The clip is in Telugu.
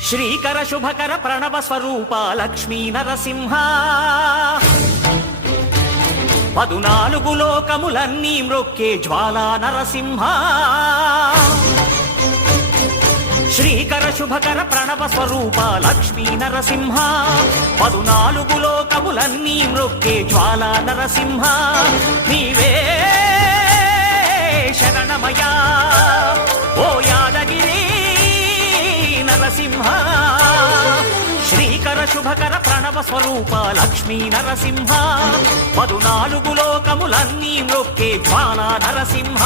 శ్రీకర శుభకర ప్రణవ స్వరూప లక్ష్మీ నరసింహ 14 లోకములన్నీ మ్రొక్కే జ్వాలా నరసింహ శ్రీకర శుభకర ప్రణవ స్వరూప లక్ష్మీ నరసింహ 14 లోకములన్నీ మ్రొక్కే జ్వాలా నరసింహ నీవే శరణమయా ఓ యాదగిరి నరసింహ శ్రీకర శుభకర ప్రణవ స్వరూప లక్ష్మీ నరసింహ 14 లోకములన్నీ మ్రొక్కే జ్వాలా నరసింహ